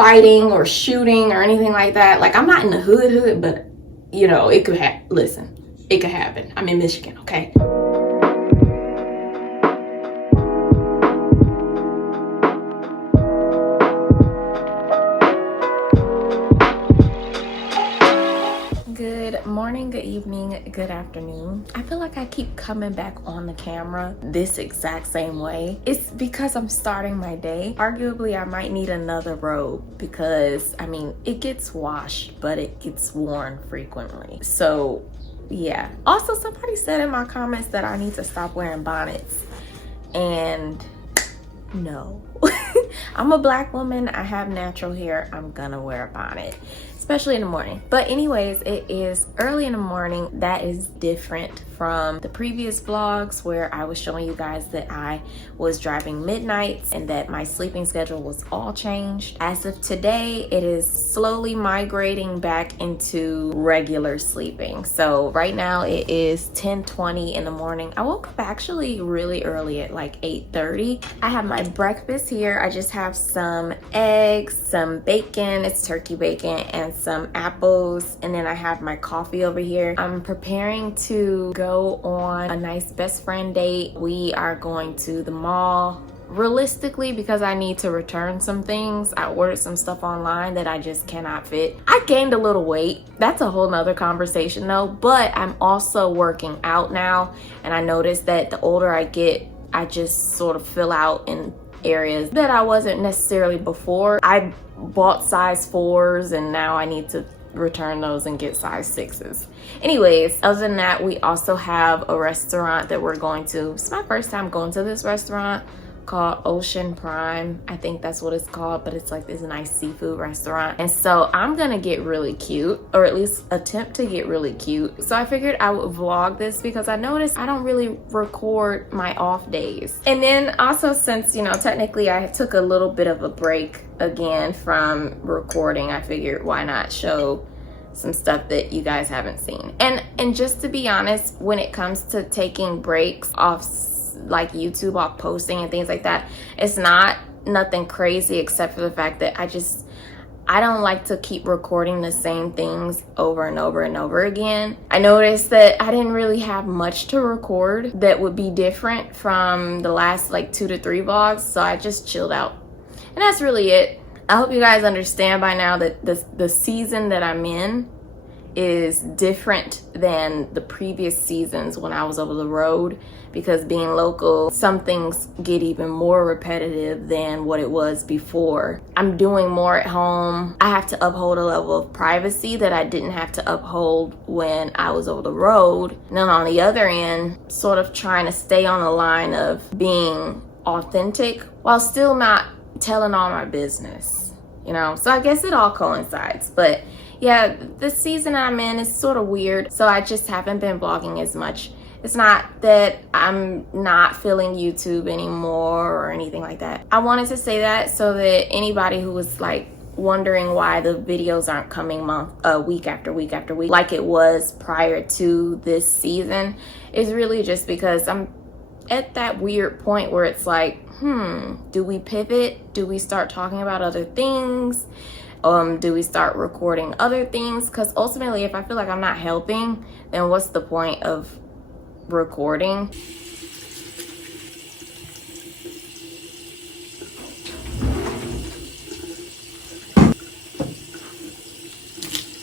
fighting or shooting or anything like that. Like, I'm not in the hood, but you know, it could happen. Listen, it could happen. I'm in Michigan, okay? Good morning, good evening, good afternoon. I feel like I keep coming back on the camera this exact same way. It's because I'm starting my day. Arguably, I might need another robe because, I mean, it gets washed, but it gets worn frequently. So, yeah. Also, somebody said in my comments that I need to stop wearing bonnets. And no. I'm a black woman. I have natural hair. I'm gonna wear a bonnet, especially in the morning. But anyways, it is early in the morning. That is different from the previous vlogs where I was showing you guys that I was driving midnights and that my sleeping schedule was all changed. As of today, it is slowly migrating back into regular sleeping. So right now it is 10:20 in the morning. I woke up actually really early at like 8:30. I have my breakfast here. I just have some eggs, some bacon, it's turkey bacon, and some apples, and then I have my coffee over here. I'm preparing to go on a nice best friend date. We are going to the mall. Realistically, because I need to return some things, I ordered some stuff online that I just cannot fit. I gained a little weight. That's a whole nother conversation though, but I'm also working out now, and I noticed that the older I get, I just sort of fill out in areas that I wasn't necessarily before. I bought size 4s and now I need to return those and get size 6s. Anyways, other than that, we also have a restaurant that we're going to. It's my first time going to this restaurant called Ocean Prime. I think that's what it's called, but it's like this nice seafood restaurant. And so I'm gonna get really cute, or at least attempt to get really cute. So I figured I would vlog this because I noticed I don't really record my off days. And then also, since, you know, technically I took a little bit of a break again from recording, I figured why not show some stuff that you guys haven't seen. And just to be honest, when it comes to taking breaks off like YouTube, off posting and things like that, it's not nothing crazy except for the fact that I don't like to keep recording the same things over and over and over again. I noticed that I didn't really have much to record that would be different from the last like 2 to 3 vlogs, so I just chilled out. And that's really it. I hope you guys understand by now that the season that I'm in is different than the previous seasons when I was over the road, because being local, some things get even more repetitive than what it was before. I'm doing more at home. I have to uphold a level of privacy that I didn't have to uphold when I was over the road. And then on the other end, sort of trying to stay on the line of being authentic while still not telling all my business, you know? So I guess it all coincides. But yeah, the season I'm in is sort of weird, so I just haven't been vlogging as much. It's not that I'm not feeling YouTube anymore or anything like that. I wanted to say that so that anybody who was like wondering why the videos aren't coming week after week after week like it was prior to this season is really just because I'm at that weird point where it's like, do we pivot? Do we start talking about other things? Do we start recording other things? Because ultimately, if I feel like I'm not helping, then what's the point of recording?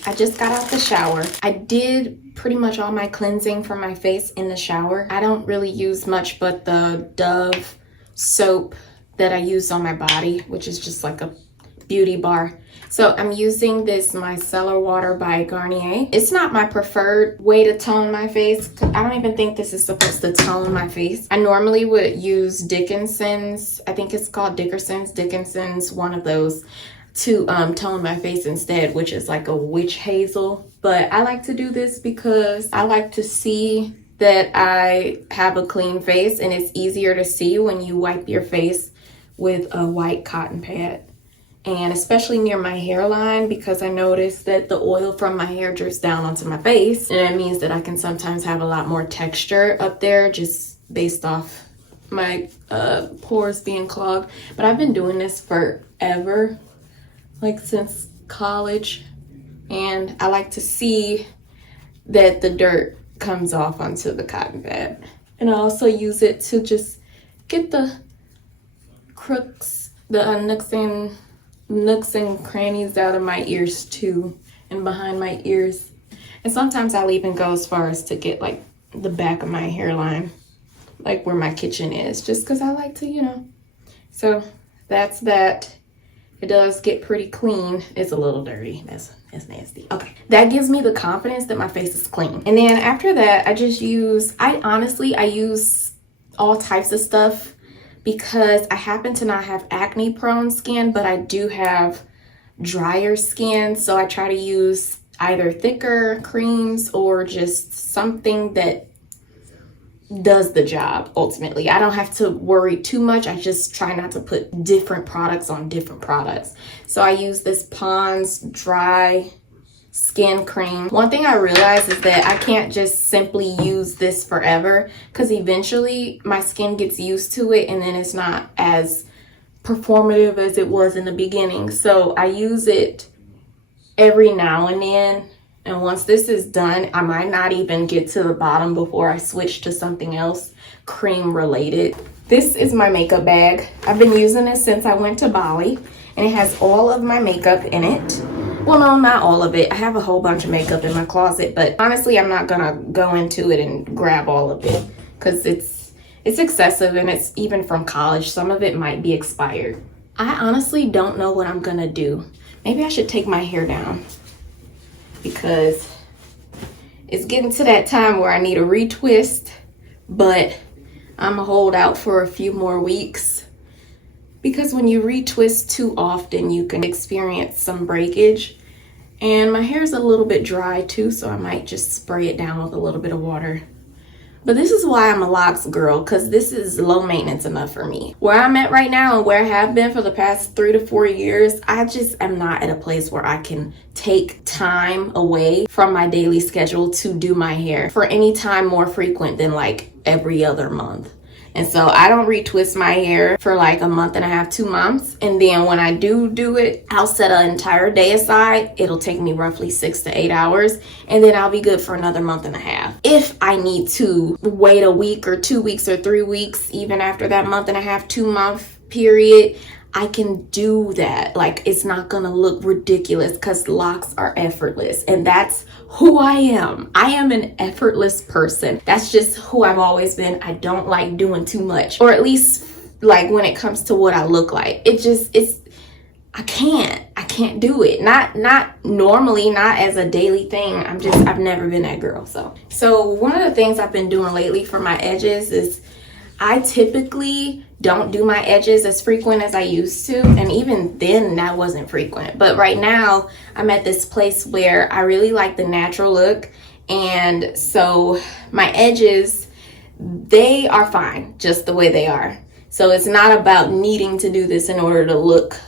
I just got out the shower. I did pretty much all my cleansing for my face in the shower. I don't really use much but the Dove soap that I use on my body, which is just like a beauty bar. So I'm using this micellar water by Garnier. It's not my preferred way to tone my face. I don't even think this is supposed to tone my face. I normally would use Dickinson's, I think it's called Dickinson's, one of those, to tone my face instead, which is like a witch hazel. But I like to do this because I like to see that I have a clean face, and it's easier to see when you wipe your face with a white cotton pad. And especially near my hairline, because I noticed that the oil from my hair drips down onto my face, and it means that I can sometimes have a lot more texture up there just based off my pores being clogged. But I've been doing this forever, like since college, and I like to see that the dirt comes off onto the cotton pad. And I also use it to just get the crooks, the nooks and crannies out of my ears too, and behind my ears. And sometimes I'll even go as far as to get like the back of my hairline, like where my kitchen is, just because I like to, you know. So that's that. It does get pretty clean. It's a little dirty. That's nasty. Okay. That gives me the confidence that my face is clean. And then after that, I just use, I use all types of stuff because I happen to not have acne prone skin, but I do have drier skin. So I try to use either thicker creams or just something that does the job ultimately. I don't have to worry too much. I just try not to put different products on different products. So I use this Pond's dry skin cream. One thing I realized is that I can't just simply use this forever because eventually my skin gets used to it and then it's not as performative as it was in the beginning. So I use it every now and then. And once this is done, I might not even get to the bottom before I switch to something else cream related. This is my makeup bag. I've been using this since I went to Bali, and it has all of my makeup in it. Well, no, not all of it. I have a whole bunch of makeup in my closet, but honestly, I'm not gonna go into it and grab all of it because it's excessive, and it's even from college. Some of it might be expired. I honestly don't know what I'm gonna do. Maybe I should take my hair down, because it's getting to that time where I need a retwist, but I'm gonna hold out for a few more weeks because when you retwist too often, you can experience some breakage. And my hair's a little bit dry too, so I might just spray it down with a little bit of water. But this is why I'm a locks girl, because this is low maintenance enough for me. Where I'm at right now and where I have been for the past 3 to 4 years, I just am not at a place where I can take time away from my daily schedule to do my hair for any time more frequent than like every other month. And so I don't retwist my hair for like a month and a half, 2 months. And then when I do it, I'll set an entire day aside. It'll take me roughly 6 to 8 hours. And then I'll be good for another month and a half. If I need to wait a week or 2 weeks or 3 weeks, even after that month and a half, 2 month period, I can do that. Like, it's not gonna look ridiculous because locks are effortless. And that's who I am. I am an effortless person. That's just who I've always been. I don't like doing too much, or at least like when it comes to what I look like. I can't do it. Not normally, not as a daily thing. I've never been that girl. So one of the things I've been doing lately for my edges is I typically don't do my edges as frequent as I used to. And even then, that wasn't frequent. But right now, I'm at this place where I really like the natural look. And so my edges, they are fine just the way they are. So it's not about needing to do this in order to look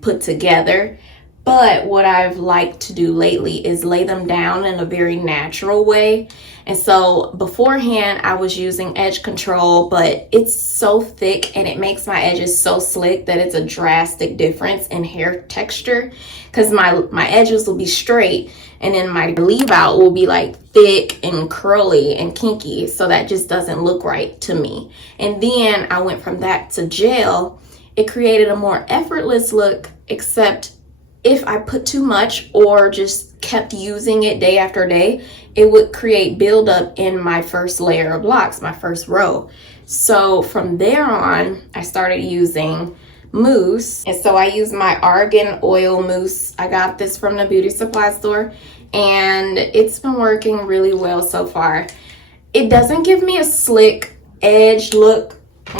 put together. But what I've liked to do lately is lay them down in a very natural way. And so beforehand, I was using edge control, but it's so thick and it makes my edges so slick that it's a drastic difference in hair texture, because my edges will be straight and then my leave out will be like thick and curly and kinky. So that just doesn't look right to me. And then I went from that to gel. It created a more effortless look, except if I put too much or just kept using it day after day, it would create buildup in my first layer of locks, my first row. So from there on, I started using mousse. And so I use my argan oil mousse. I got this from the beauty supply store, and it's been working really well so far. It doesn't give me a slick edge look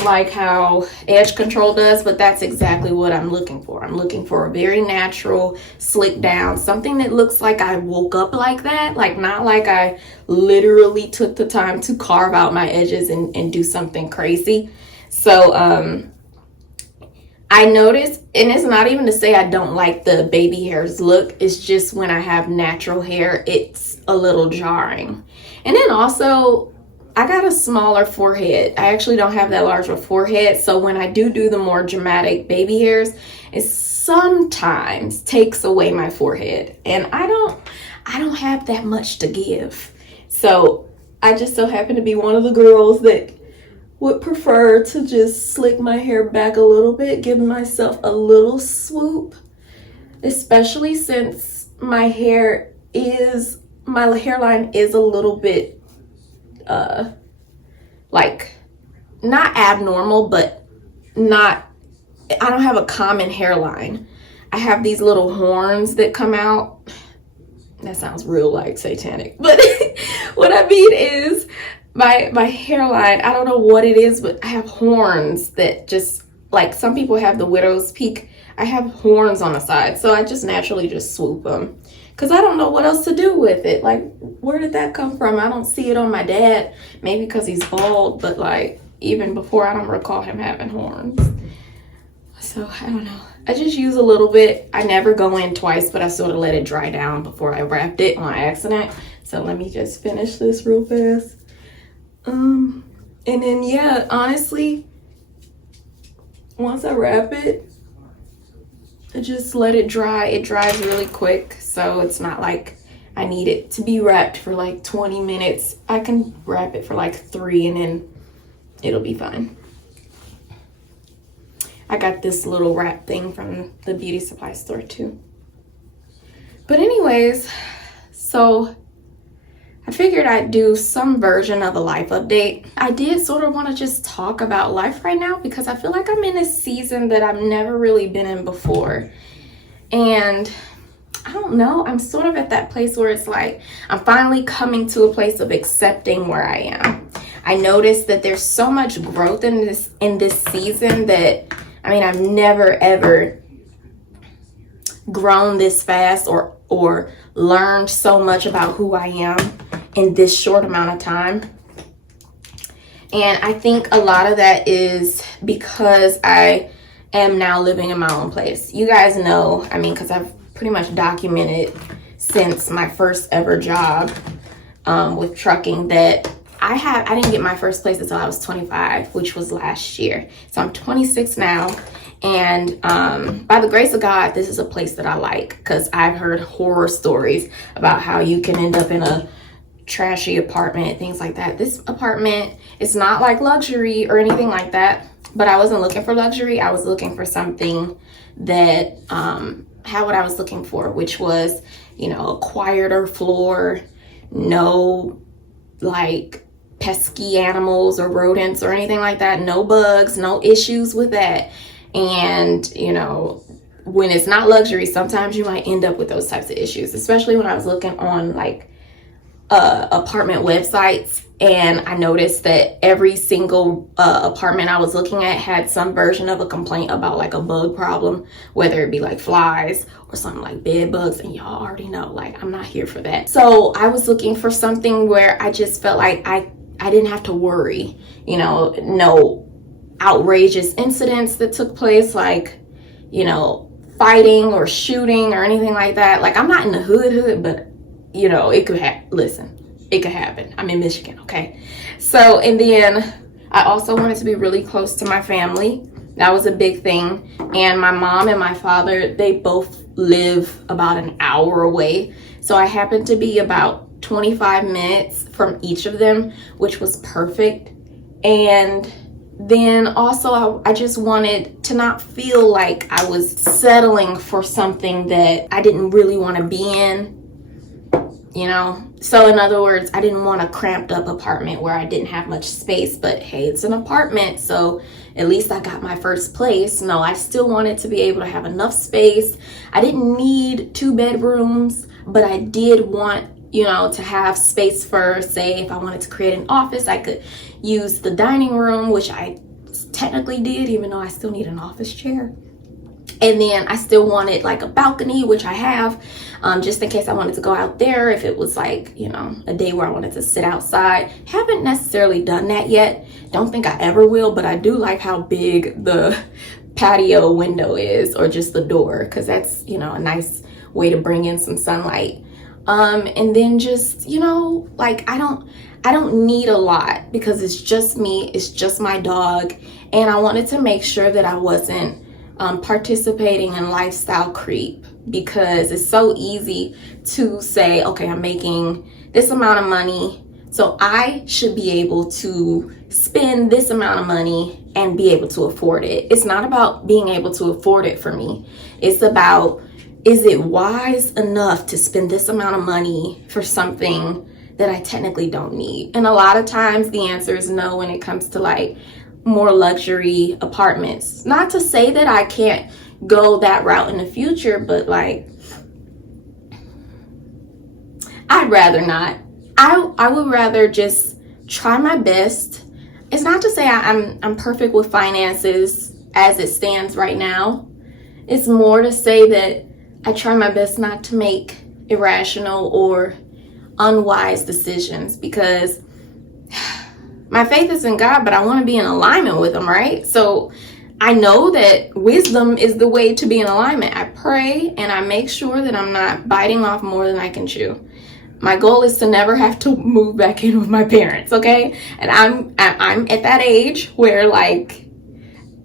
like how edge control does, but that's exactly what I'm looking for. I'm looking for a very natural, slick down, something that looks like I woke up like that, like not like I literally took the time to carve out my edges and do something crazy. So I noticed, and it's not even to say I don't like the baby hairs look, it's just when I have natural hair, it's a little jarring. And then also, I got a smaller forehead. I actually don't have that large of a forehead. So when I do the more dramatic baby hairs, it's sometimes takes away my forehead, and I don't have that much to give. So I just so happen to be one of the girls that would prefer to just slick my hair back a little bit, give myself a little swoop, especially since my hairline is a little bit like not abnormal, but I don't have a common hairline. I have these little horns that come out. That sounds real like satanic, but what I mean is my hairline, I don't know what it is, but I have horns that just, like some people have the widow's peak, I have horns on the side, so I just naturally just swoop them because I don't know what else to do with it. Like, where did that come from? I don't see it on my dad, maybe because he's bald, but like even before, I don't recall him having horns. So I don't know, I just use a little bit. I never go in twice, but I sort of let it dry down before I wrapped it on accident. So let me just finish this real fast. And then, yeah, honestly, once I wrap it, I just let it dry. It dries really quick, so it's not like I need it to be wrapped for like 20 minutes. I can wrap it for like 3 and then it'll be fine. I got this little wrap thing from the beauty supply store too. But anyways, so I figured I'd do some version of a life update. I did sort of want to just talk about life right now because I feel like I'm in a season that I've never really been in before. And I don't know, I'm sort of at that place where it's like I'm finally coming to a place of accepting where I am. I noticed that there's so much growth in this season that, I mean, I've never ever grown this fast or learned so much about who I am in this short amount of time. And I think a lot of that is because I am now living in my own place. You guys know, I mean, because I've pretty much documented since my first ever job with trucking that I didn't get my first place until I was 25, which was last year. So I'm 26 now. And by the grace of God, this is a place that I like because I've heard horror stories about how you can end up in a trashy apartment, things like that. This apartment is not like luxury or anything like that, but I wasn't looking for luxury. I was looking for something that had what I was looking for, which was, you know, a quieter floor, no like pesky animals or rodents or anything like that, no bugs, no issues with that. And, you know, when it's not luxury, sometimes you might end up with those types of issues, especially when I was looking on like apartment websites. And I noticed that every single apartment I was looking at had some version of a complaint about like a bug problem, whether it be like flies or something like bed bugs. And y'all already know, like, I'm not here for that. So I was looking for something where I just felt like I didn't have to worry, you know, no outrageous incidents that took place, like, you know, fighting or shooting or anything like that. Like, I'm not in the hood, but, you know, it could it could happen. I'm in Michigan, okay? So, and then I also wanted to be really close to my family. That was a big thing. And my mom and my father, they both live about an hour away. So I happened to be about 25 minutes from each of them, which was perfect. And then also I just wanted to not feel like I was settling for something that I didn't really want to be in, you know? So in other words, I didn't want a cramped up apartment where I didn't have much space, but hey, it's an apartment, so at least I got my first place. No, I still wanted to be able to have enough space. I didn't need 2 bedrooms, but I did want, you know, to have space for, say, if I wanted to create an office, I could use the dining room, which I technically did, even though I still need an office chair. And then I still wanted like a balcony, which I have, just in case I wanted to go out there if it was like, you know, a day where I wanted to sit outside. Haven't necessarily done that yet. Don't think I ever will, but I do like how big the patio window is, or just the door, because that's, you know, a nice way to bring in some sunlight. And then just, you know, like I don't need a lot because it's just me, it's just my dog, and I wanted to make sure that I wasn't participating in lifestyle creep, because it's so easy to say, okay, I'm making this amount of money, so I should be able to spend this amount of money and be able to afford it. It's not about being able to afford it for me. It's about, is it wise enough to spend this amount of money for something that I technically don't need? And a lot of times the answer is no when it comes to like more luxury apartments. Not to say that I can't go that route in the future, but like, I'd rather not. I would rather just try my best. It's not to say I'm perfect with finances as it stands right now. It's more to say that I try my best not to make irrational or unwise decisions, because my faith is in God, but I want to be in alignment with him, right? So I know that wisdom is the way to be in alignment. I pray and I make sure that I'm not biting off more than I can chew. My goal is to never have to move back in with my parents, okay? And I'm at that age where like,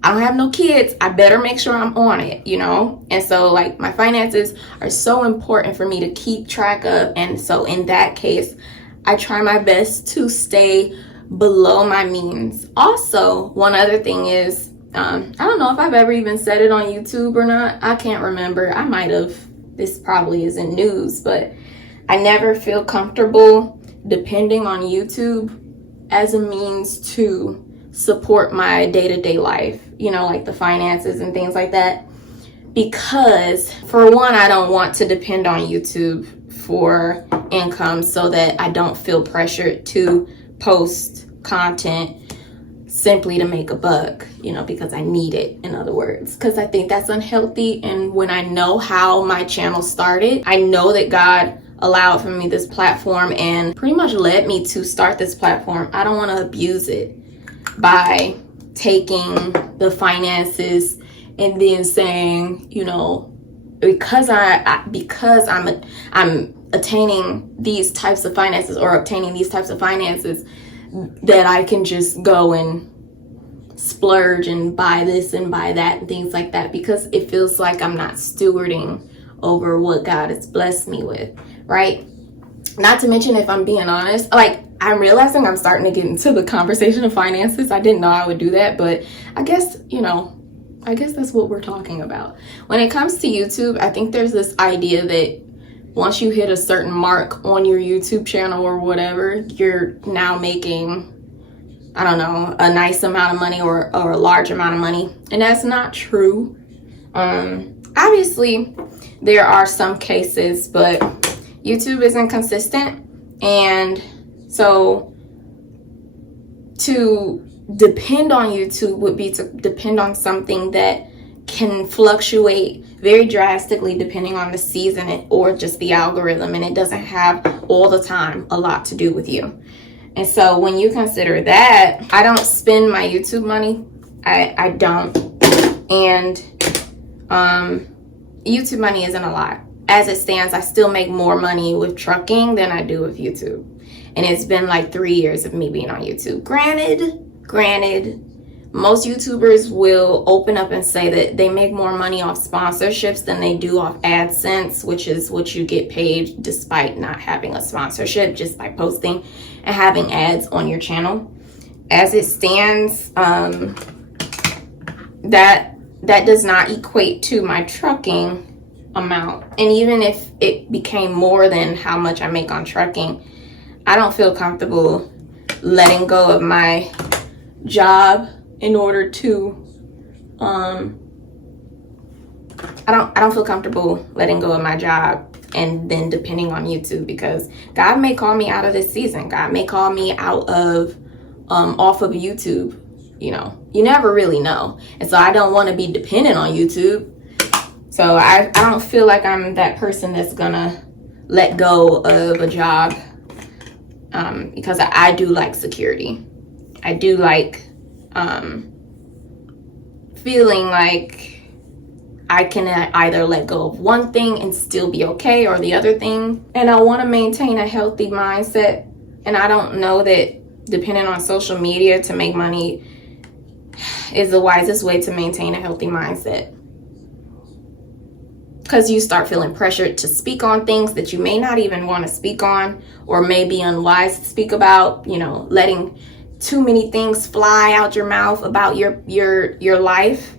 I don't have no kids. I better make sure I'm on it, you know? And so like my finances are so important for me to keep track of. And so in that case, I try my best to stay below my means. Also, one other thing is, I don't know if I've ever even said it on YouTube or not. I can't remember. I might have. This probably isn't news, but I never feel comfortable depending on YouTube as a means to support my day-to-day life, you know, like the finances and things like that. Because for one, I don't want to depend on YouTube for income, so that I don't feel pressured to post content simply to make a buck, you know, because I need it, in other words, because I think that's unhealthy. And when I know how my channel started, I know that God allowed for me this platform and pretty much led me to start this platform. I don't want to abuse it by taking the finances and then saying, you know, because I'm attaining these types of finances or obtaining these types of finances, that I can just go and splurge and buy this and buy that and things like that, because it feels like I'm not stewarding over what God has blessed me with, right? Not to mention, if I'm being honest, like I'm realizing I'm starting to get into the conversation of finances. I didn't know I would do that, but I guess, you know, I guess that's what we're talking about. When it comes to YouTube, I think there's this idea that once you hit a certain mark on your YouTube channel or whatever, you're now making, I don't know, a nice amount of money or a large amount of money. And that's not true. Obviously, there are some cases, but YouTube isn't consistent. And so to depend on YouTube would be to depend on something that can fluctuate very drastically depending on the season or just the algorithm, and it doesn't have all the time a lot to do with you. And so when you consider that, I don't spend my YouTube money. I don't. And YouTube money isn't a lot. As it stands, I still make more money with trucking than I do with YouTube. And it's been like 3 years of me being on YouTube. Granted, most YouTubers will open up and say that they make more money off sponsorships than they do off AdSense, which is what you get paid despite not having a sponsorship, just by posting and having ads on your channel. As it stands, that does not equate to my trucking amount. And even if it became more than how much I make on trucking, I don't feel comfortable letting go of my job in order to I don't feel comfortable letting go of my job and then depending on YouTube, because God may call me out of this season. God may call me out of off of YouTube. You know, you never really know. And so I don't want to be dependent on YouTube. So I don't feel like I'm that person that's gonna let go of a job, because I do like security. I do like feeling like I can either let go of one thing and still be okay, or the other thing. And I want to maintain a healthy mindset. And I don't know that depending on social media to make money is the wisest way to maintain a healthy mindset. because you start feeling pressured to speak on things that you may not even want to speak on, or may be unwise to speak about, you know, letting too many things fly out your mouth about your life,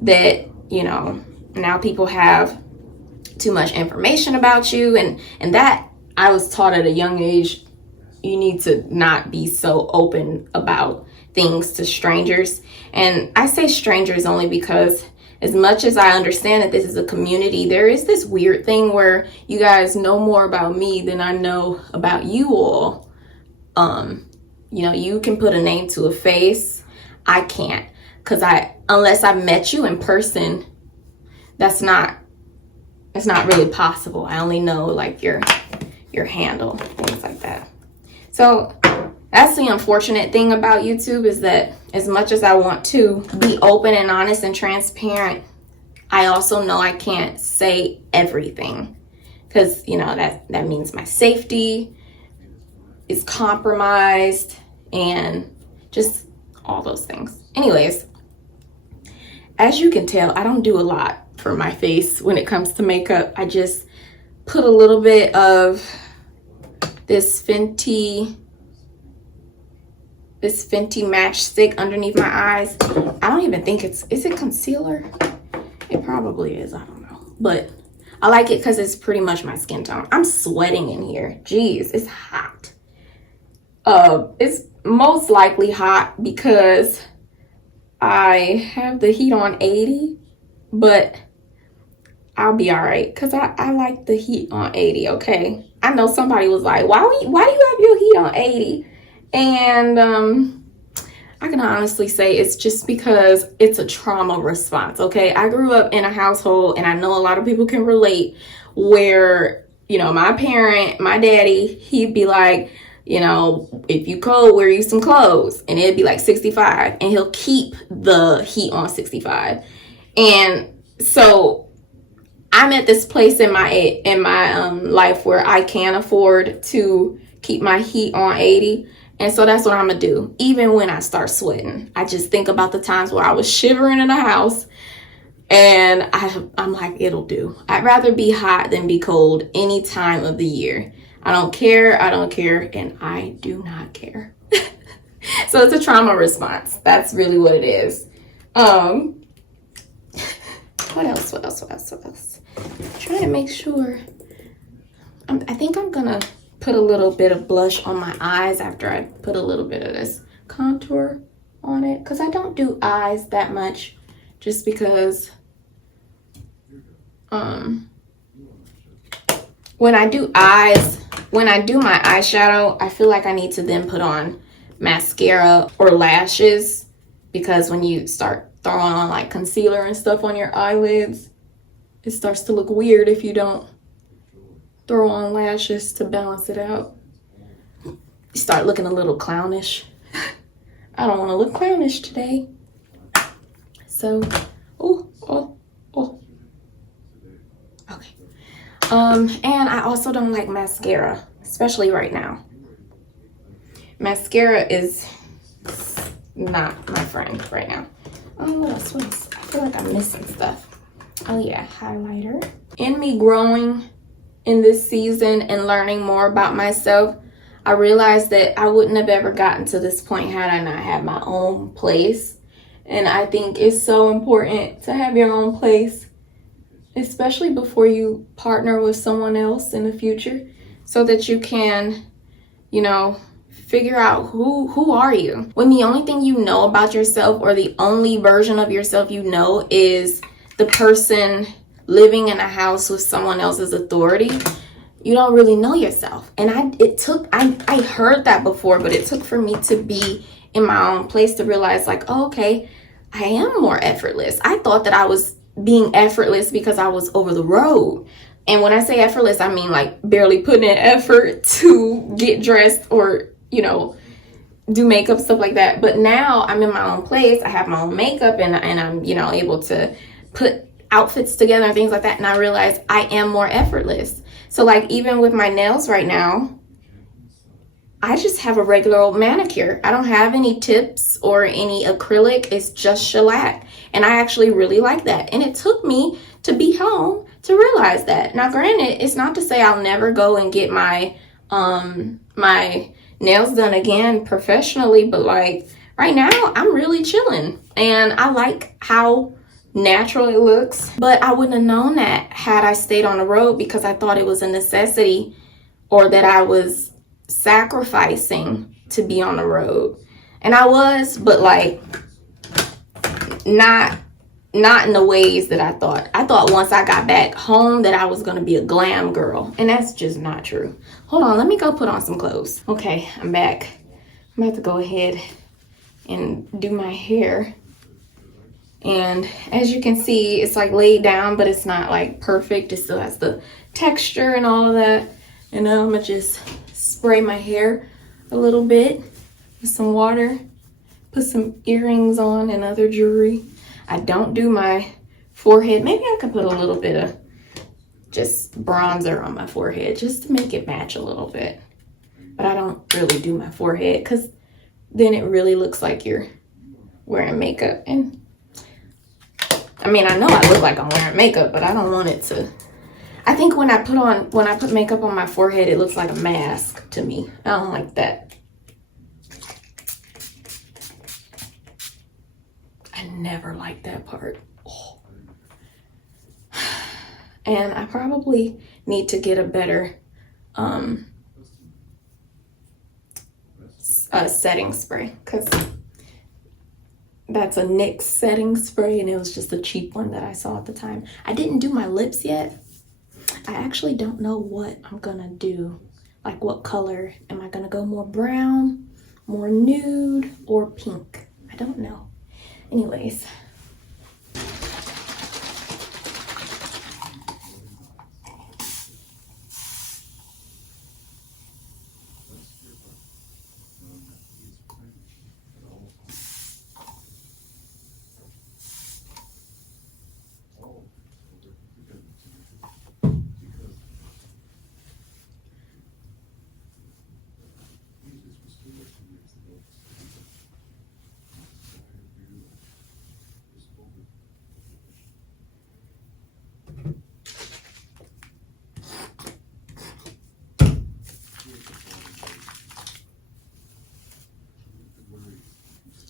that, you know, now people have too much information about you. And that, I was taught at a young age, you need to not be so open about things to strangers. And I say strangers only because, as much as I understand that this is a community, there is this weird thing where you guys know more about me than I know about you all. You know, you can put a name to a face. I can't, because unless I met you in person, it's not really possible. I only know like your handle, things like that. So that's the unfortunate thing about YouTube, is that as much as I want to be open and honest and transparent, I also know I can't say everything, because, you know, that means my safety is compromised and just all those things. Anyways, as you can tell, I don't do a lot for my face when it comes to makeup. I just put a little bit of this Fenty matchstick underneath my eyes. I don't even think is it concealer? It probably is, I don't know. But I like it because it's pretty much my skin tone. I'm sweating in here. Jeez, it's hot. It's most likely hot because I have the heat on 80, but I'll be all right because I like the heat on 80, okay? I know somebody was like, why do you have your heat on 80? And I can honestly say it's just because it's a trauma response, okay? I grew up in a household, and I know a lot of people can relate, where, you know, my daddy, he'd be like, you know, if you cold, wear you some clothes. And it'd be like 65, and he'll keep the heat on 65. And so I'm at this place in my life where I can afford to keep my heat on 80. And so that's what I'm gonna do. Even when I start sweating, I just think about the times where I was shivering in the house, and I'm like, it'll do. I'd rather be hot than be cold any time of the year. I don't care, and I do not care. So it's a trauma response. That's really what it is. What else? I'm trying to make sure. I think I'm gonna put a little bit of blush on my eyes after I put a little bit of this contour on it, because I don't do eyes that much, just because when I do my eyeshadow, I feel like I need to then put on mascara or lashes, because when you start throwing on like concealer and stuff on your eyelids, it starts to look weird if you don't throw on lashes to balance it out. You start looking a little clownish. I don't want to look clownish today. So, okay. And I also don't like mascara, especially right now. Mascara is not my friend right now. Oh, what else? I feel like I'm missing stuff. Oh yeah, highlighter. In me growing in this season and learning more about myself, I realized that I wouldn't have ever gotten to this point had I not had my own place. And I think it's so important to have your own place, especially before you partner with someone else in the future, so that you can, you know, figure out who are you. When the only thing you know about yourself, or the only version of yourself you know, is the person living in a house with someone else's authority, you don't really know yourself. And I heard that before, but it took for me to be in my own place to realize, like, oh, okay, I am more effortless. I thought that I was being effortless because I was over the road. And when I say effortless, I mean like barely putting in effort to get dressed or, you know, do makeup, stuff like that. But now I'm in my own place. I have my own makeup, and I'm, you know, able to put outfits together and things like that. And I realize I am more effortless. So like even with my nails right now, I just have a regular old manicure. I don't have any tips or any acrylic. It's just shellac. And I actually really like that. And it took me to be home to realize that. Now, granted, it's not to say I'll never go and get my my nails done again professionally, but like right now I'm really chilling and I like how natural it looks. But I wouldn't have known that had I stayed on the road, because I thought it was a necessity, or that I was sacrificing to be on the road. And I was, but like not in the ways that I thought. I thought once I got back home that I was going to be a glam girl, and that's just not true. Hold on, let me go put on some clothes. Okay, I'm back. I'm about to go ahead and do my hair. And as you can see, it's like laid down, but it's not like perfect. It still has the texture and all of that. And now I'm gonna just spray my hair a little bit with some water, put some earrings on and other jewelry. I don't do my forehead. Maybe I could put a little bit of just bronzer on my forehead just to make it match a little bit. But I don't really do my forehead because then it really looks like you're wearing makeup. And I mean, I know I look like I'm wearing makeup, but I don't want it to. I think when I put makeup on my forehead, it looks like a mask to me. I don't like that. I never liked that part. Oh. And I probably need to get a better setting spray, because that's a NYX setting spray and it was just a cheap one that I saw at the time. I didn't do my lips yet. I actually don't know what I'm gonna do. Like, what color? Am I gonna go more brown, more nude, or pink? I don't know. Anyways.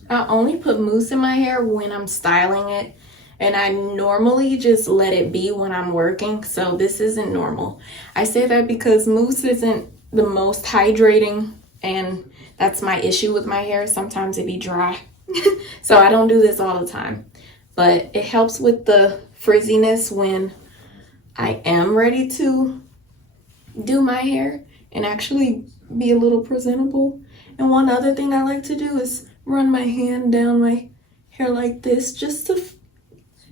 I only put mousse in my hair when I'm styling it, and I normally just let it be when I'm working, so this isn't normal. I say that because mousse isn't the most hydrating, and that's my issue with my hair. Sometimes it be dry. So I don't do this all the time, but it helps with the frizziness when I am ready to do my hair and actually be a little presentable. And one other thing I like to do is run my hand down my hair like this, just to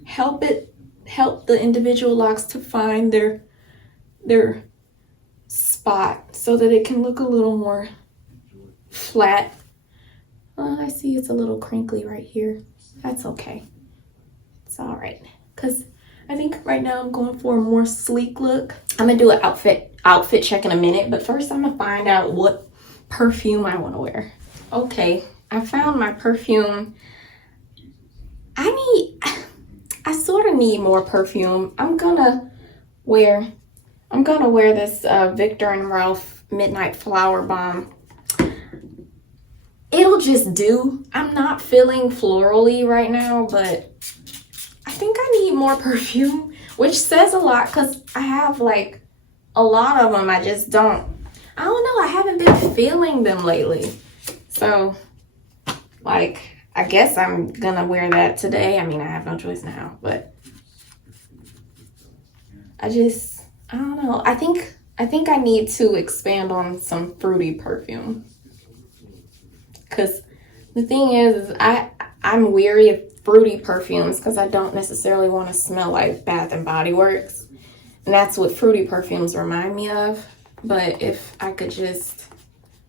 help the individual locks to find their spot so that it can look a little more flat. I see it's a little crinkly right here. That's okay. It's all right, because I think right now I'm going for a more sleek look. I'm gonna do an outfit check in a minute, but first I'm gonna find out what perfume I want to wear. Okay, I found my perfume. I sort of need more perfume. I'm gonna wear this Viktor and Ralph Midnight Flower Bomb. It'll just do. I'm not feeling florally right now, but I think I need more perfume, which says a lot because I have like a lot of them. I just don't. I don't know. I haven't been feeling them lately. So, like, I guess I'm gonna wear that today. I mean, I have no choice now, but I don't know. I think I need to expand on some fruity perfume. Because the thing is I'm weary of fruity perfumes because I don't necessarily want to smell like Bath and Body Works. And that's what fruity perfumes remind me of. But if I could just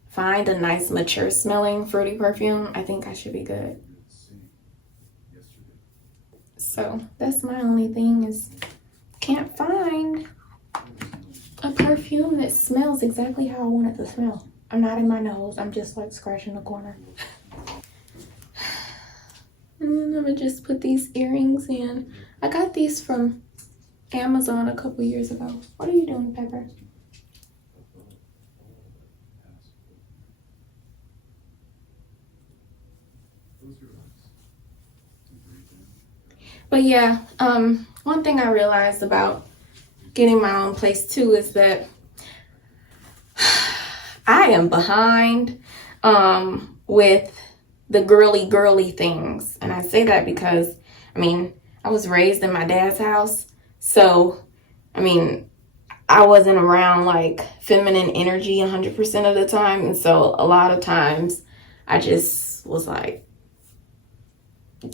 find a nice mature smelling fruity perfume, I think I should be good. So that's my only thing, is can't find a perfume that smells exactly how I want it to smell. I'm not in my nose. I'm just like scratching the corner. And I'm gonna just put these earrings in. I got these from Amazon a couple years ago. What are you doing, Pepper? But yeah, one thing I realized about getting my own place too is that I am behind with the girly things. And I say that because, I mean, I was raised in my dad's house. So, I mean, I wasn't around like feminine energy 100% of the time. And so a lot of times I just was like,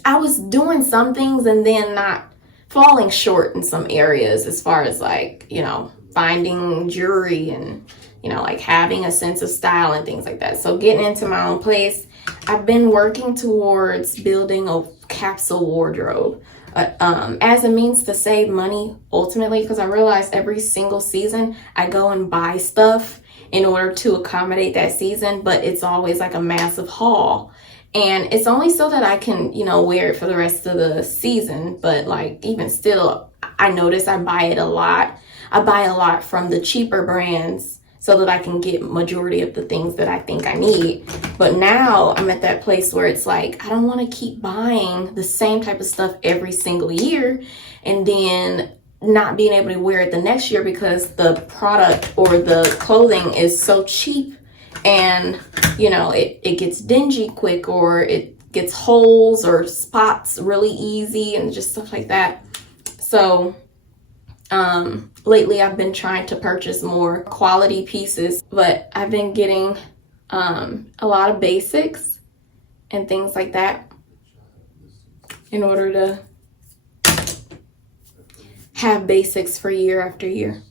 I was doing some things and then not falling short in some areas as far as like, you know, finding jewelry and, you know, like having a sense of style and things like that. So getting into my own place, I've been working towards building a capsule wardrobe as a means to save money ultimately, because I realize every single season I go and buy stuff in order to accommodate that season, but it's always like a massive haul. And it's only so that I can, you know, wear it for the rest of the season. But like, even still, I notice I buy it a lot. I buy a lot from the cheaper brands so that I can get majority of the things that I think I need. But now I'm at that place where it's like, I don't want to keep buying the same type of stuff every single year and then not being able to wear it the next year because the product or the clothing is so cheap. And, you know, it gets dingy quick, or it gets holes or spots really easy and just stuff like that. So lately I've been trying to purchase more quality pieces, but I've been getting a lot of basics and things like that in order to have basics for year after year.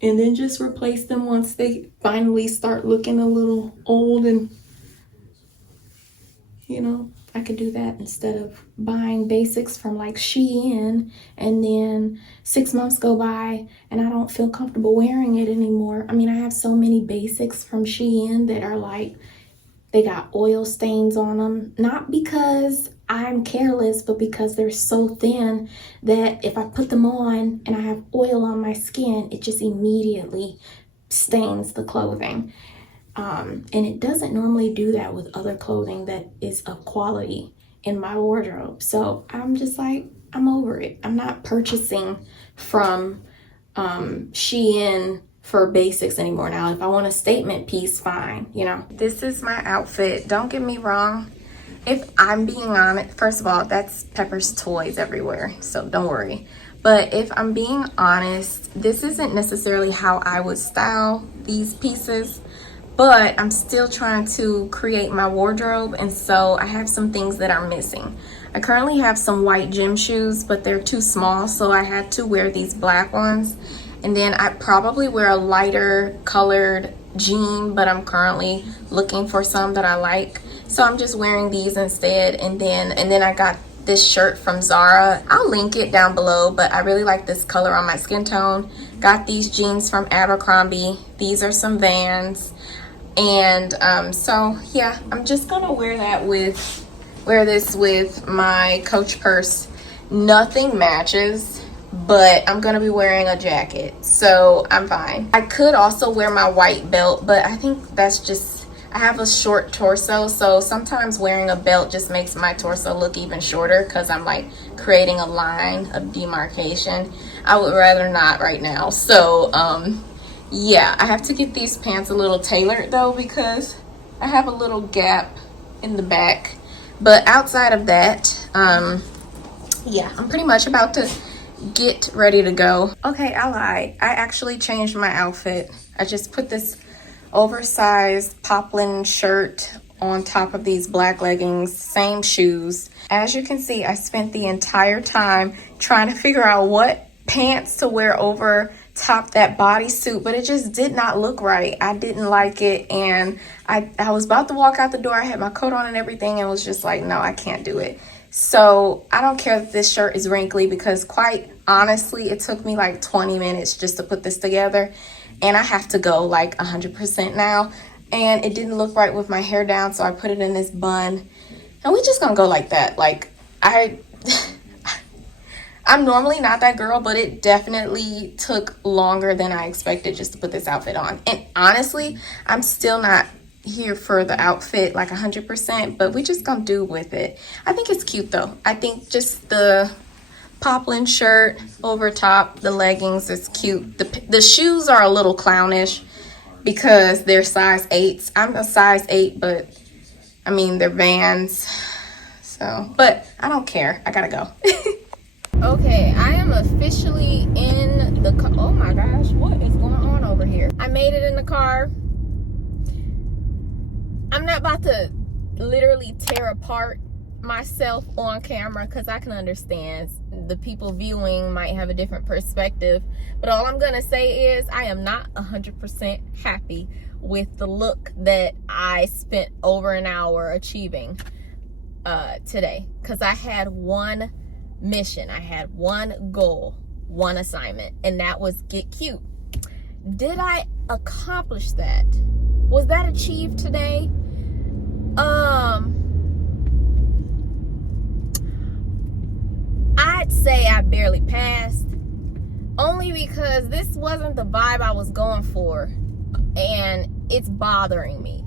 And then just replace them once they finally start looking a little old. And, you know, I could do that instead of buying basics from like Shein and then 6 months go by and I don't feel comfortable wearing it anymore. I mean, I have so many basics from Shein that are like, they got oil stains on them. Not because I'm careless, but because they're so thin that if I put them on and I have oil on my skin, it just immediately stains the clothing. And it doesn't normally do that with other clothing that is of quality in my wardrobe. So I'm just like, I'm over it. I'm not purchasing from Shein for basics anymore. Now, if I want a statement piece, fine, you know. This is my outfit. Don't get me wrong. If I'm being honest, first of all, that's Pepper's toys everywhere, so don't worry. But if I'm being honest, this isn't necessarily how I would style these pieces, but I'm still trying to create my wardrobe, and so I have some things that are missing. I currently have some white gym shoes, but they're too small, so I had to wear these black ones. And then I probably wear a lighter colored jean, but I'm currently looking for some that I like. So I'm just wearing these instead. And then I got this shirt from Zara. I'll link it down below, but I really like this color on my skin tone. Got these jeans from Abercrombie. These are some Vans. And so yeah, I'm just gonna wear this with my Coach purse. Nothing matches, but I'm gonna be wearing a jacket, so I'm fine. I could also wear my white belt, but I think that's just, I have a short torso, so sometimes wearing a belt just makes my torso look even shorter because I'm like creating a line of demarcation. I would rather not right now. So yeah, I have to get these pants a little tailored though, because I have a little gap in the back. But outside of that, yeah, I'm pretty much about to get ready to go. Okay, I lied. I actually changed my outfit. I just put this oversized poplin shirt on top of these black leggings, same shoes. As you can see, I spent the entire time trying to figure out what pants to wear over top that bodysuit, but it just did not look right. I didn't like it, and I was about to walk out the door. I had my coat on and everything and was just like, no, I can't do it. So I don't care that this shirt is wrinkly, because quite honestly, it took me like 20 minutes just to put this together, and I have to go like 100% now, and it didn't look right with my hair down, so I put it in this bun, and we're just gonna go like that. Like I I'm normally not that girl, but it definitely took longer than I expected just to put this outfit on. And honestly, I'm still not here for the outfit like 100%, but we just gonna do with it. I think it's cute though. I think just the poplin shirt over top, the leggings is cute. The shoes are a little clownish because they're size 8s. I'm a size 8, but I mean, they're Vans. So, but I don't care. I gotta go. Okay, I am officially in the car. Oh my gosh, what is going on over here? I made it in the car. I'm not about to literally tear apart myself on camera because I can understand the people viewing might have a different perspective. But all I'm gonna say is I am not 100% happy with the look that I spent over an hour achieving today, because I had one mission, I had one goal, one assignment, and that was get cute. Did I accomplish that? Was that achieved today? I'd say I barely passed, only because this wasn't the vibe I was going for, and it's bothering me.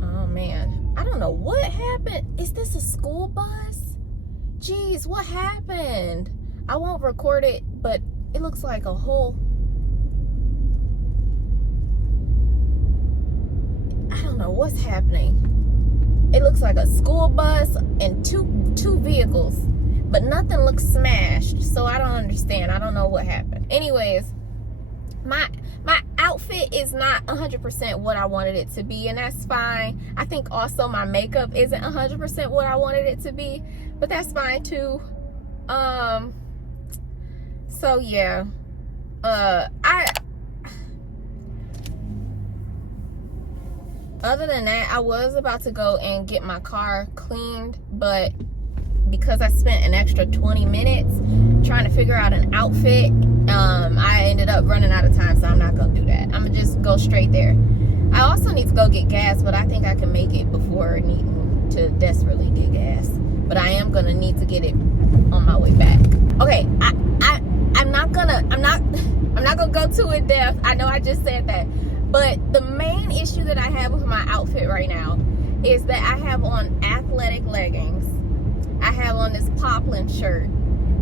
Oh man, I don't know what happened. Is this a school bus? Jeez, what happened? I won't record it, but it looks like a whole... I don't know what's happening. It looks like a school bus and two vehicles, but nothing looks smashed, so I don't understand. I don't know what happened. Anyways, my outfit is not 100% what I wanted it to be, and that's fine. I think also my makeup isn't 100% what I wanted it to be, but that's fine too. So yeah, other than that, I was about to go and get my car cleaned, but because I spent an extra 20 minutes trying to figure out an outfit, I ended up running out of time, so I'm not gonna do that. I'm gonna just go straight there. I also need to go get gas, but I think I can make it before needing to desperately get gas. But I am gonna need to get it on my way back. Okay, I'm not gonna go too in depth. I know I just said that. But the main issue that I have with my outfit right now is that I have on athletic leggings, I have on this poplin shirt,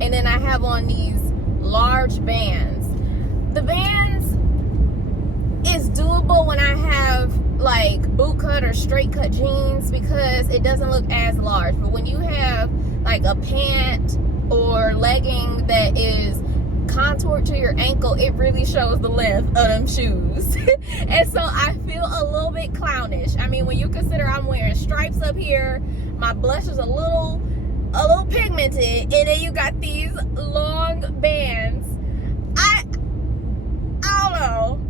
and then I have on these large Vans. The Vans is doable when I have like boot cut or straight cut jeans because it doesn't look as large. But when you have like a pant or legging that is contoured to your ankle, it really shows the length of them shoes. And so I feel a little bit clownish. I mean, when you consider I'm wearing stripes up here, my blush is a little pigmented, and then you got these long bands. I don't know.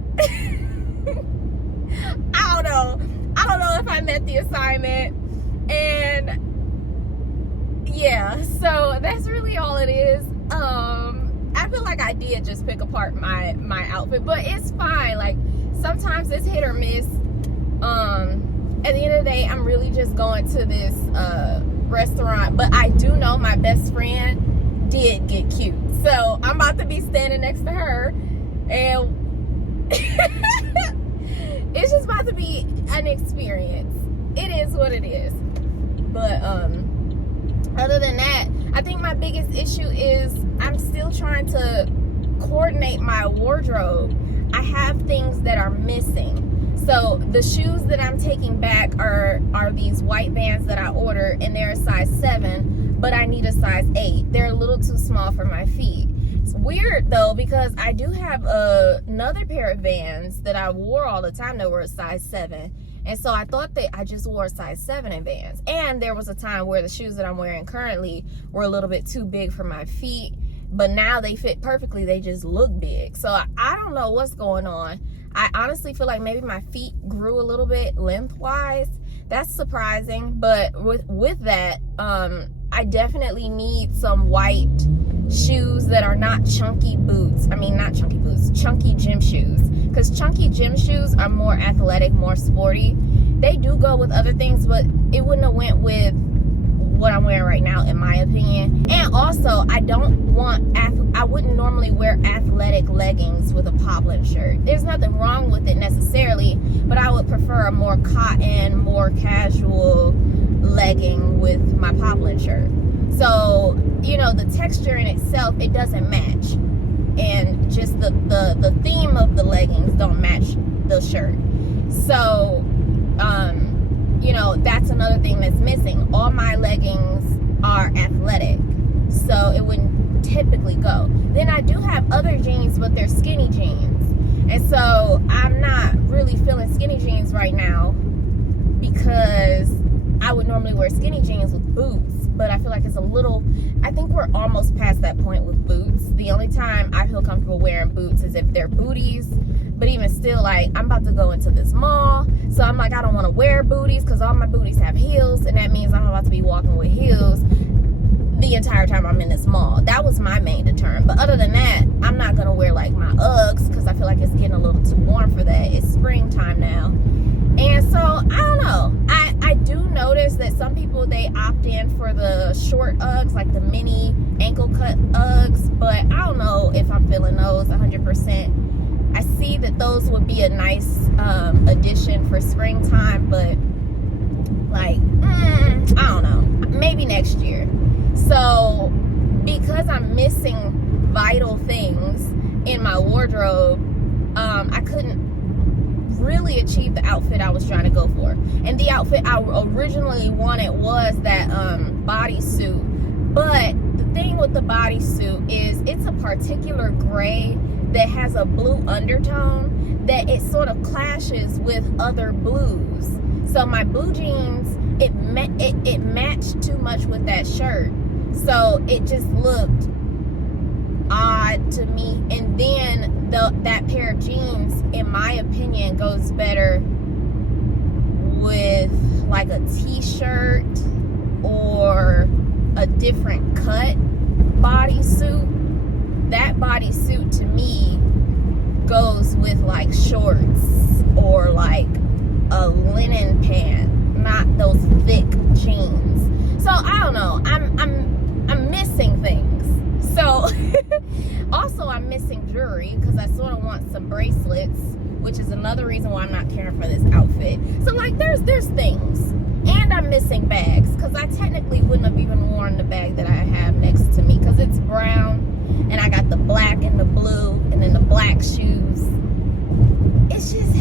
I don't know if I met the assignment. And yeah, so that's really all it is. I feel like I did just pick apart my outfit, but it's fine. Like, sometimes it's hit or miss. At the end of the day, I'm really just going to this restaurant, but I do know my best friend did get cute, so I'm about to be standing next to her, and it's just about to be an experience. It is what it is. But other than that, I think my biggest issue is I'm still trying to coordinate my wardrobe. I have things that are missing. So the shoes that I'm taking back are these white Vans that I ordered, and they're a size 7, but I need a size 8. They're a little too small for my feet. It's weird though, because I do have another pair of Vans that I wore all the time that were a size 7. And so I thought that I just wore a size 7 in Vans. And there was a time where the shoes that I'm wearing currently were a little bit too big for my feet, but now they fit perfectly. They just look big. So I don't know what's going on. I honestly feel like maybe my feet grew a little bit lengthwise. That's surprising. But with that, I definitely need some white shoes that are not chunky boots. I mean, not chunky boots, chunky gym shoes. Because chunky gym shoes are more athletic, more sporty. They do go with other things, but it wouldn't have went with what I'm wearing right now, in my opinion. And also, I wouldn't normally wear athletic leggings with a poplin shirt. There's nothing wrong with it necessarily, but I would prefer a more cotton, more casual legging with my poplin shirt. So, you know, the texture in itself, it doesn't match. And just the theme of the leggings don't match the shirt. So, you know, that's another thing that's missing. All my leggings are athletic, so it wouldn't typically go. Then I do have other jeans, but they're skinny jeans. And so I'm not really feeling skinny jeans right now, because I would normally wear skinny jeans with boots, but I feel like it's a little, I think we're almost past that point with boots. The only time I feel comfortable wearing boots is if they're booties, but even still, like, I'm about to go into this mall, so I'm like, I don't want to wear booties because all my booties have heels, and that means I'm about to be walking with heels the entire time I'm in this mall. That was my main deterrent. But other than that, I'm not going to wear like my Uggs, because I feel like it's getting a little too warm for that. It's springtime now. And so, I don't know. I do notice that some people, they opt in for the short Uggs, like the mini ankle cut Uggs, but I don't know if I'm feeling those 100%. I see that those would be a nice addition for springtime, but like, I don't know. Maybe next year. So, because I'm missing vital things in my wardrobe, I couldn't really achieve the outfit I was trying to go for. And the outfit I originally wanted was that bodysuit. But the thing with the bodysuit is it's a particular gray that has a blue undertone that it sort of clashes with other blues. So my blue jeans, it matched too much with that shirt. So it just looked odd to me. And then that pair of jeans, in my opinion, goes better with like a t-shirt or a different cut bodysuit. That bodysuit to me goes with like shorts or like a linen pant, not those thick jeans. So I don't know. I'm missing things. So also I'm missing jewelry because I sort of want some bracelets, which is another reason why I'm not caring for this outfit. So like there's things. And I'm missing bags because I technically wouldn't have even worn the bag that I have next to me because it's brown and I got the black and the blue and then the black shoes. It's just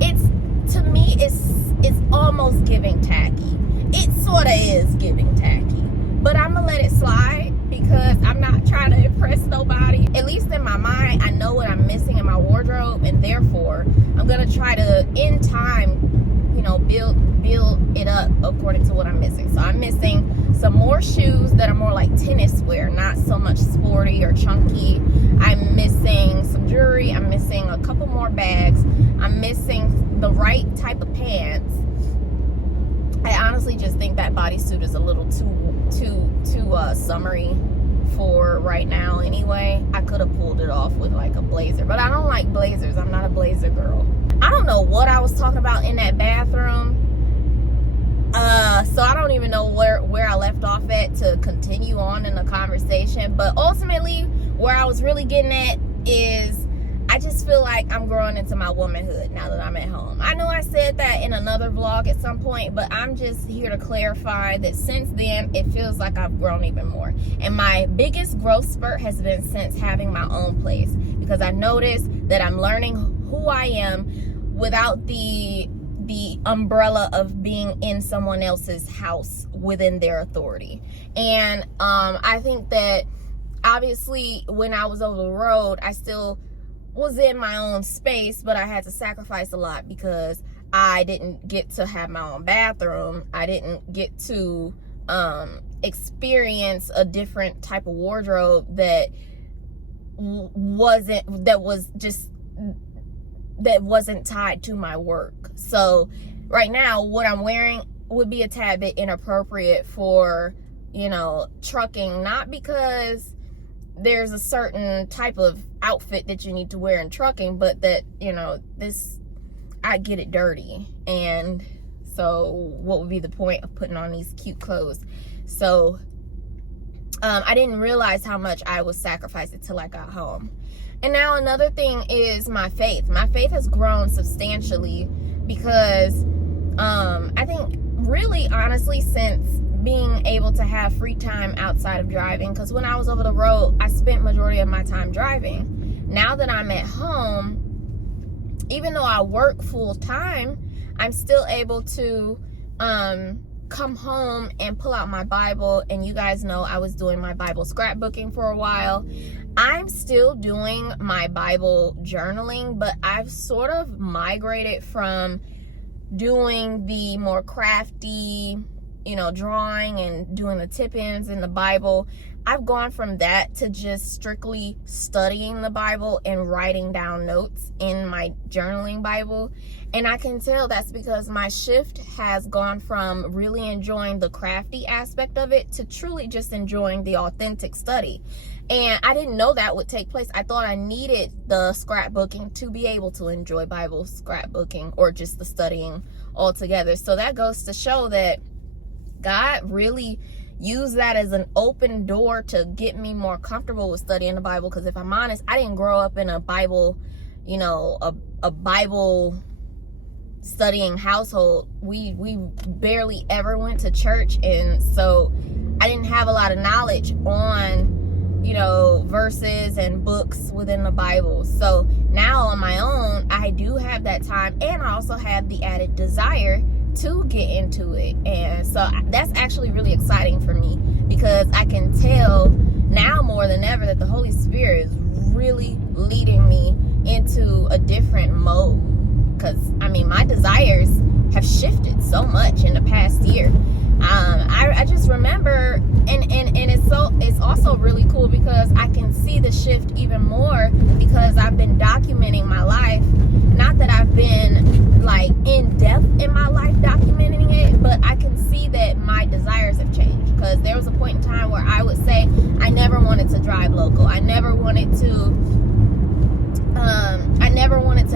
it's to me it's almost giving tacky. It sort of is giving tacky. But I'm going to let it slide because I'm not trying to impress nobody. At least in my mind, I know what I'm missing in my wardrobe, and therefore, I'm going to try to, in time, you know, build it up according to what I'm missing. So I'm missing some more shoes that are more like tennis wear, not so much sporty or chunky. I'm missing some jewelry. I'm missing a couple more bags. I'm missing the right type of pants. I honestly just think that bodysuit is a little too summery for right now anyway. I could have pulled it off with like a blazer, but I don't like blazers. I'm not a blazer girl. I don't know what I was talking about in that bathroom. So I don't even know where I left off at to continue on in the conversation. But ultimately, where I was really getting at is I just feel like I'm growing into my womanhood now that I'm at home. I know I said that in another vlog at some point, but I'm just here to clarify that since then, it feels like I've grown even more. And my biggest growth spurt has been since having my own place, because I noticed that I'm learning who I am without the umbrella of being in someone else's house within their authority. And I think that obviously when I was over the road, I still was in my own space, but I had to sacrifice a lot because I didn't get to have my own bathroom. I didn't get to experience a different type of wardrobe that wasn't tied to my work. So right now, what I'm wearing would be a tad bit inappropriate for, you know, trucking, not because there's a certain type of outfit that you need to wear in trucking, but that, you know, I get it dirty. And So what would be the point of putting on these cute clothes? So I didn't realize how much I was sacrificing till I got home. And now another thing is my faith. My faith has grown substantially because I think really honestly since being able to have free time outside of driving, because when I was over the road, I spent majority of my time driving. Now that I'm at home, even though I work full time, I'm still able to come home and pull out my Bible. And you guys know I was doing my Bible scrapbooking for a while. I'm still doing my Bible journaling, but I've sort of migrated from doing the more crafty, you know, drawing and doing the tip-ins in the Bible. I've gone from that to just strictly studying the Bible and writing down notes in my journaling Bible. And I can tell that's because my shift has gone from really enjoying the crafty aspect of it to truly just enjoying the authentic study. And I didn't know that would take place. I thought I needed the scrapbooking to be able to enjoy Bible scrapbooking or just the studying altogether. So that goes to show that God really used that as an open door to get me more comfortable with studying the Bible. Because if I'm honest, I didn't grow up in a Bible, you know, a Bible studying household. We barely ever went to church, and so I didn't have a lot of knowledge on, you know, verses and books within the Bible. So now on my own, I do have that time, and I also have the added desire to get into it. And so that's actually really exciting for me, because I can tell now more than ever that the Holy Spirit is really leading me into a different mode. Because I mean, my desires have shifted so much in the past year. I just remember, and it's also really cool because I can see the shift even more because I've been documenting my life. Not that I've been like in depth in my life documenting it, but I can see that my desires have changed. Because there was a point in time where I would say I never wanted to drive local. I never wanted to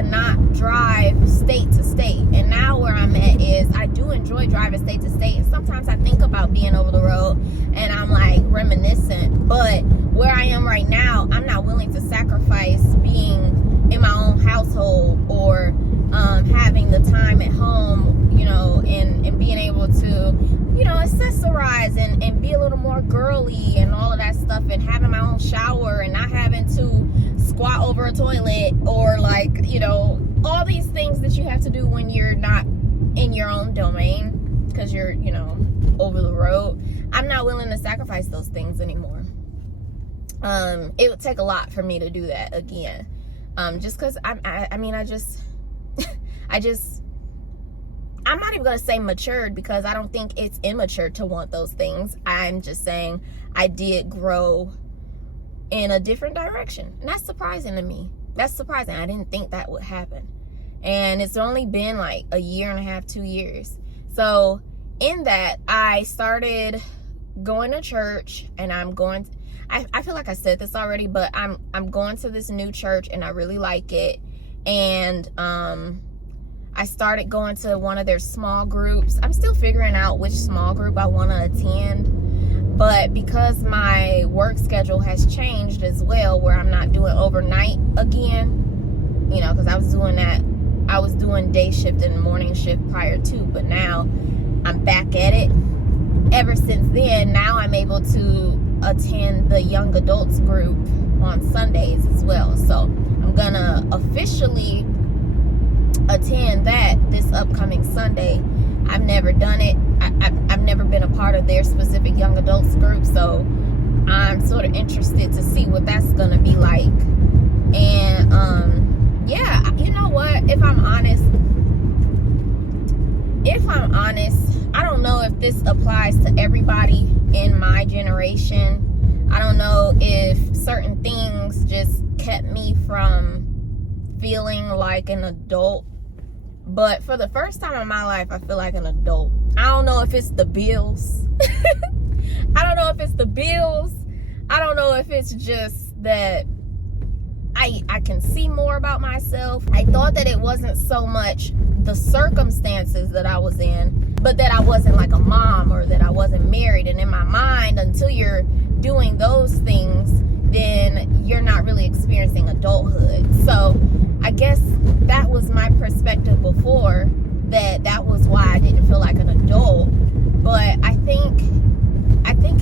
not drive state to state. And now where I'm at is I do enjoy driving state to state. And sometimes I think about being over the road and I'm like reminiscent. But where I am right now, I'm not willing to sacrifice being in my own household or having the time at home, you know, and being able to, you know, accessorize and be a little more girly and all of that stuff, and having my own shower and not having to squat over a toilet or like, you know, all these things that you have to do when you're not in your own domain because you're, you know, over the road. I'm not willing to sacrifice those things anymore. It would take a lot for me to do that again. Just because I'm not even going to say matured, because I don't think it's immature to want those things. I'm just saying I did grow in a different direction. And that's surprising to me. That's surprising. I didn't think that would happen. And it's only been like a year and a half, 2 years. So in that, I started going to church, and I feel like I said this already, but I'm going to this new church and I really like it. And I started going to one of their small groups. I'm still figuring out which small group I want to attend, but because my work schedule has changed as well, where I'm not doing overnight again, you know, because I was doing day shift and morning shift prior to, but now I'm back at it. Ever since then, now I'm able to attend the young adults group on Sundays as well. So I'm gonna officially attend that this upcoming Sunday. I've never done it. I've never been a part of their specific young adults group, so I'm sort of interested to see what that's gonna be like. And yeah, you know what, if I'm honest, I don't know if this applies to everybody in my generation. I don't know if certain things just kept me from feeling like an adult, but for the first time in my life, I feel like an adult. I don't know if it's the bills. I don't know if it's the bills. I don't know if it's just that I can see more about myself. I thought that it wasn't so much the circumstances that I was in, but that I wasn't like a mom or that I wasn't married. And in my mind, until you're doing those things, then you're not really experiencing adulthood. So I guess that was my perspective before, that was why I didn't feel like an adult. But I think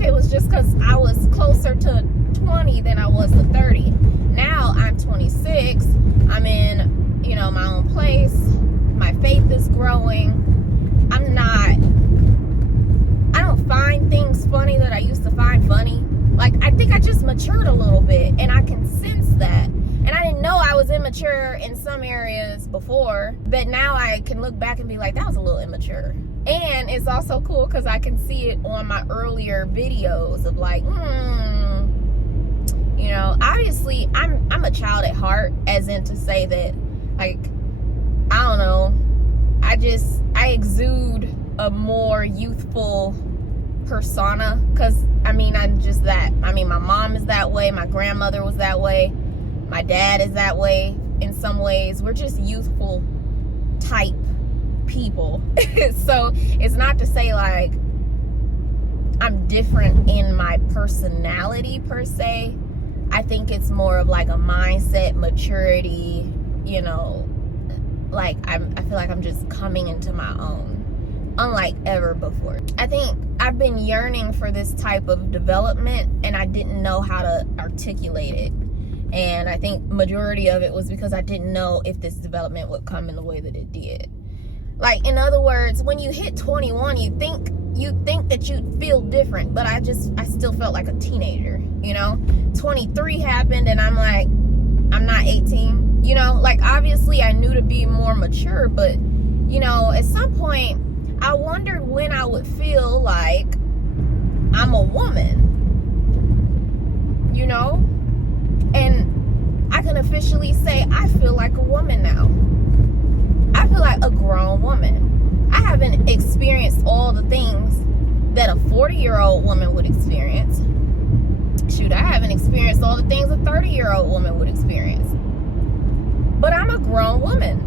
it was just because I was closer to 20 than I was to 30. Now I'm 26. I'm in, my own place. My faith is growing. I don't find things funny that I used to find funny. Like, I think I just matured a little bit, and I can sense that. And I didn't know I was immature in some areas before, but now I can look back and be like, that was a little immature. And it's also cool because I can see it on my earlier videos of like, obviously I'm a child at heart, as in to say that, like, I don't know, I exude a more youthful persona, because I'm just that. My mom is that way, my grandmother was that way, my dad is that way in some ways. We're just youthful type people. So it's not to say like I'm different in my personality per se. I think it's more of like a mindset, maturity, like I feel like I'm just coming into my own, unlike ever before. I think I've been yearning for this type of development, and I didn't know how to articulate it. And I think majority of it was because I didn't know if this development would come in the way that it did. Like, in other words, when you hit 21, you think that you'd feel different, but I still felt like a teenager, 23 happened, and I'm like, I'm not 18, like, obviously I knew to be more mature, but, at some point, I wondered when I would feel like I'm a woman, and I can officially say I feel like a woman now. I feel like a grown woman. I haven't experienced all the things that a 40-year-old woman would experience. Shoot, I haven't experienced all the things a 30-year-old woman would experience. But I'm a grown woman.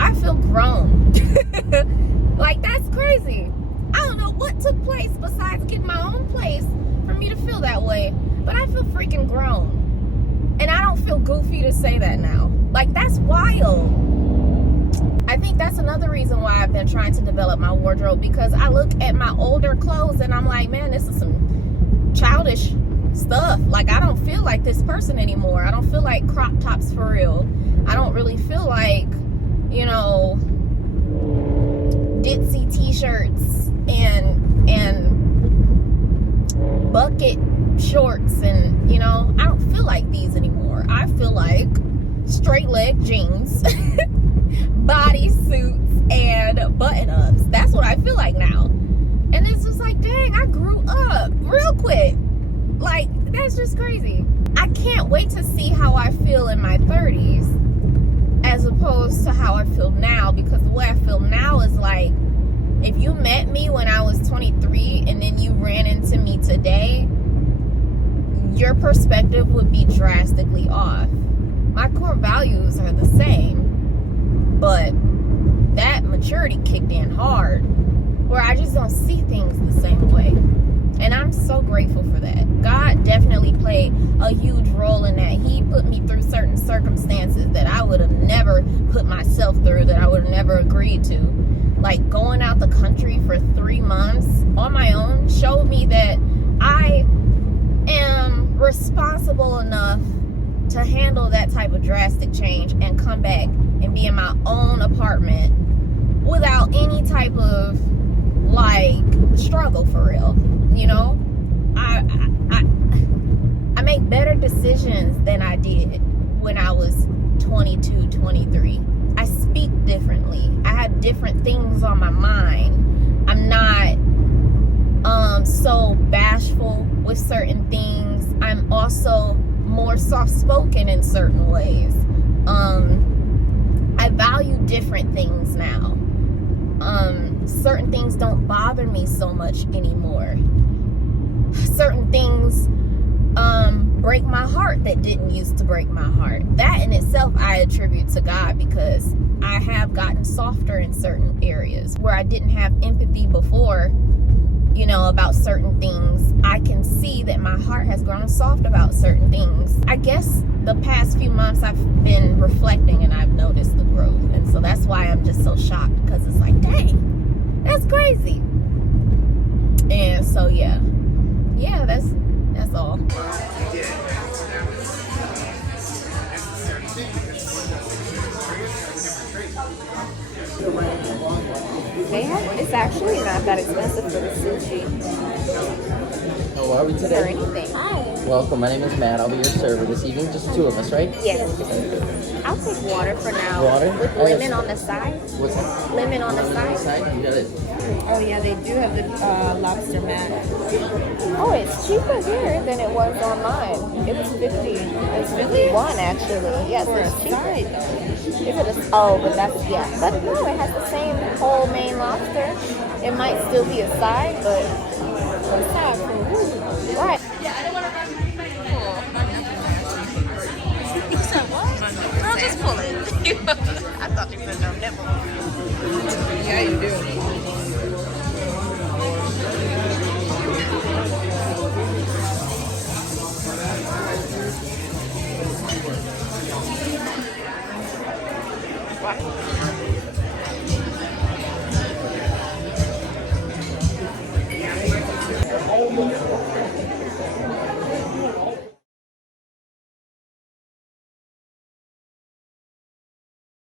I feel grown. Like, that's crazy. I don't know what took place besides getting my own place for me to feel that way. But I feel freaking grown. And I don't feel goofy to say that now. Like, that's wild. I think that's another reason why I've been trying to develop my wardrobe, because I look at my older clothes and I'm like, man, this is some childish stuff. Like, I don't feel like this person anymore. I don't feel like crop tops for real. I don't really feel like, ditzy t-shirts and bucket shorts, and I don't feel like these anymore. I feel like straight leg jeans, bodysuits, and button-ups. That's what I feel like now. And it's just like, dang, I grew up real quick. Like, that's just crazy. I can't wait to see how I feel in my 30s as opposed to how I feel now, because the way I feel now is like, if you met me when I was 23 and then you ran into me today, your perspective would be drastically off. My core values are the same, but that maturity kicked in hard, where I just don't see things the same way. And I'm so grateful for that. God definitely played a huge role in that. He put me through certain circumstances that I would have never put myself through, that I would have never agreed to. Like, going out the country for 3 months on my own showed me that I am responsible enough to handle that type of drastic change and come back and be in my own apartment without any type of like struggle for real. I make better decisions than I did when I was 22, 23. I speak differently. I have different things on my mind. I'm not so bashful with certain things. I'm also more soft-spoken in certain ways. I value different things now. Certain things don't bother me so much anymore. Certain things break my heart that didn't used to break my heart. That in itself I attribute to God, because I have gotten softer in certain areas where I didn't have empathy before, you know, about certain things. I can see that my heart has grown soft about certain things. I guess the past few months I've been reflecting and I've noticed the growth. And so that's why I'm just so shocked, because it's like, dang, that's crazy. And so yeah, that's all. It's actually not that expensive for the sushi. How are we today? Or anything. Hi. Welcome, my name is Matt. I'll be your server this evening. Just two of us, right? Yes. I'll take water for now. Water? With lemon on the side? What's that? Lemon on the side? You got it. Oh yeah, they do have the lobster mat. Oh, it's cheaper here than it was online. It was 50. It's 51 actually. Yes, For a it's cheaper. side though. Is it but that's, yeah. But no, it has the same whole main lobster. It might still be a side, but a side food. Right. You said what? Girl, just pull it. I thought you said no, never. Yeah, you do.